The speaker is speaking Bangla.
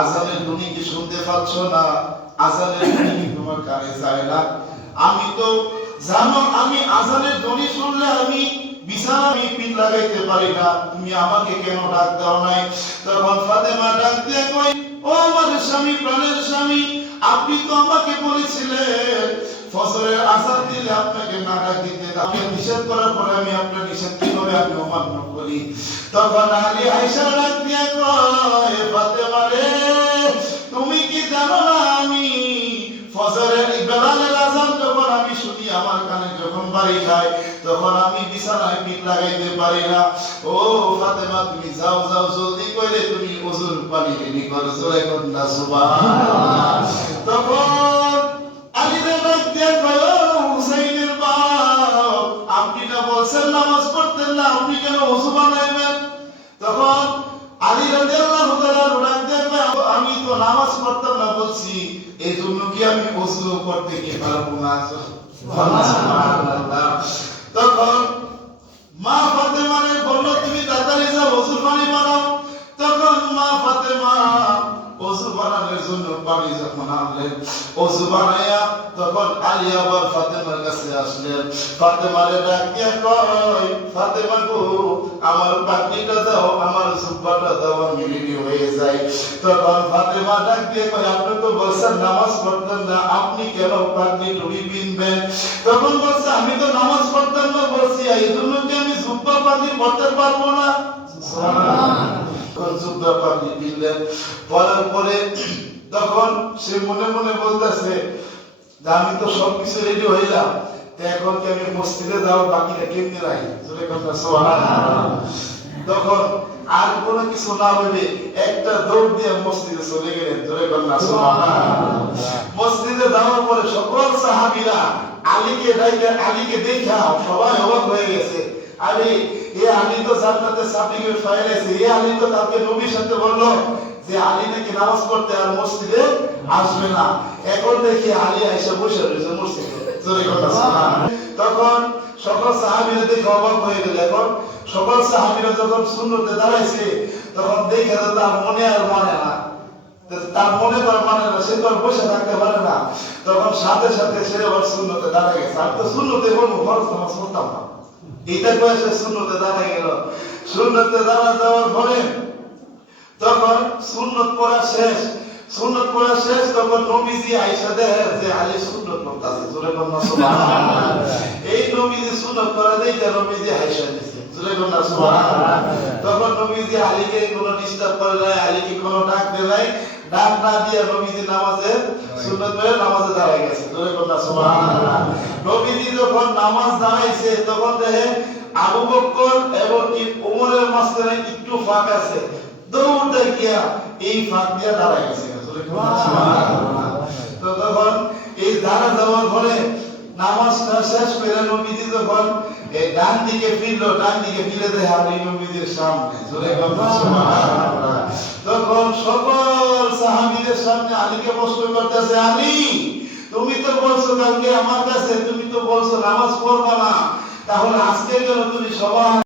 আজানের ধ্বনি কি শুনতে পাচ্ছ না? আজানের ধ্বনি কি তোমার কানে যায় না? আমি তো জানো আমি আজানের ধ্বনি শুনলে আমি বিছানায় পিঠ লাগাইতে পারি না, তুমি আমাকে কেন ডাক দাও নাই? তখন ফাতেমা ডাক দিয়ে কই, ও আমার স্বামী, প্রাণের স্বামী, আপনি তো আমাকে বলেছিলেন ফজরের আযান দিলে আপনাকে না ডাক দিতে, আপনি নিষেধ করার পরে আমি আপনার নিষেধ কিভাবে আমি অমান্য করি? তখন আলী আয়েশা ডাক দিয়ে কয়, ফাতেমা রে, তুমি কি জানো না আমি ফজরের বেলালের আযান যখন আমি শুনি আমার কানে যখন বাড়ি খায় তখন আমি বিছানায় পিঠ লাগাইতে পারি না। ও ফাতেমা, তুমি যাও যাও জলদি করে তুমি ওযুর পানি রেডি করো, জোরে কোন না সুবহানাল্লাহ। তখন আলী ডাক দিয়ে কয়, ও হুসাইনের বাপ, আপনি না বলছেন নামাজ পড়তেন না, আপনি কেন ওযু বানাইবেন? তখন আলী রাদিয়াল্লাহু তাআলা ডাক দিয়ে কয়, আমি তো নামাজ পড়তাম না বলছি, এই জন্য কি আমি ওযু করতে কি পারবো না? সুবহানাল্লাহ। তখন মা ফাতেমা বলল, তুমি তাড়াতাড়ি যাও ওযু পানি বানাও। তখন মা ফাতেমা ওযু বানানোর জন্য পানি যখন আনলেন, ওযু বানায়া তখন আলী আবার ফাতেমার কাছে আসলেন। ফাতেমারে ডাক দিয়ে কয়, ফাতেমা গো, আমার পাগড়িটা দাও, আমার জুব্বাটা দাও, আমি রেডি হয়ে যাই। তখন ফাতেমা ডাক দিয়ে কয়, আপনি তো বলছেন নামাজ পড়তেন না, আপনি কেন পাগড়ি টুপি পিনবেন? তখন বলছে, আমি তো নামাজ পড়তাম না বলছি, এই জন্য কি আমি জুব্বা পাগড়ি পড়তে পারবো না? জুব্বা পাগড়ি পিনলেন। পরার পরে তখন সে মনে মনে বলতেছে যে আমি তো সবকিছু রেডি হইলাম, এখন কি আমি মসজিদে যাও, বাকিটা কেমনে রাখি? জোরে কথা সুবহানাল্লাহ। তখন আর কোনো কিছু না হইলে একটা দৌড় দিয়ে মসজিদে চলে গেলেন, জোরে কথা সুবহানাল্লাহ। মসজিদে যাওয়ার পরে সকল সাহাবীরা আলীকে দেখা সবাই অবাক হয়ে গেছে। আলী, এ আলী তো জান্নাতে সাবিকের ফাইল আছে, এ আলী তো কালকে নবীর সাথে বলল যে আলী নাকি নামাজ পড়তে আর মসজিদে আসবে না, এখন দেখি আলী আয়েশা বসে রয়েছে মসজিদে, জোরে কথা সুবহানাল্লাহ। তখন সকল সাহাবীরা দেখে অবাক হয়ে গেল। এখন সকল সাহাবীরা যখন সুন্নতে দাঁড়াইছে তখন দেখে তার মনে আর মানে না, তার মনে তো মানে না, সে তো আর বসে থাকতে পারে না। তখন সাথে সাথে সে আবার সুন্নতে দাঁড়ায় গেছে। আমি তো সুন্নতে বলবো, ফরজ নামাজ পড়তাম না, এটা কয়ে সে সুন্নতে দাঁড়ায় গেল। সুন্নতে দাঁড়া যাওয়ার পরে তখন সুন্নত পড়া শেষ, তখন নবীজি আয়েশা দেখে যে আলী সুন্নত পড়তাছে, জোরে বলনা সুবহানাল্লাহ। এই নবীজি সুন্নত পড়া দেখে নবীজি আয়েশা দিছে, জোরে বলনা সুবহানাল্লাহ। তখন নবীজি আলীকে কোনো ডিস্টার্ব করে নাই, আলীকে কোনো ডাক দেয় নাই, ডাক না দিয়ে নবীজি নামাজে সুন্নত পড়ে নামাজে দাঁড়ায় গেছে, জোরে বলনা সুবহানাল্লাহ। নবীজি যখন নামাজ দাঁড়াইছে তখন দেখে আবু বকর এবং ওমরের মাঝখানে একটু ফাঁক আছে, দৌড়ে গিয়া এই ফাঁক দিয়ে দাঁড়ায় গেছে, জোরে বলনা সুবহানাল্লাহ। তো তখন এই দাঁড়া যাওয়ার পরে নামাজটা শেষ করে নবীজি যখন এই ডান দিকে ফিরে দেখে আলী নবীজির সামনে, জোরে বলনা সুবহানাল্লাহ। তখন সকল সাহাবীদের সামনে আলীকে প্রশ্ন করতেছে, আলী, তুমি তো বলছো কালকে আমার কাছে, তুমি তো বলছো নামাজ পড়বা না, তাহলে আজকে কেন তুমি সবাই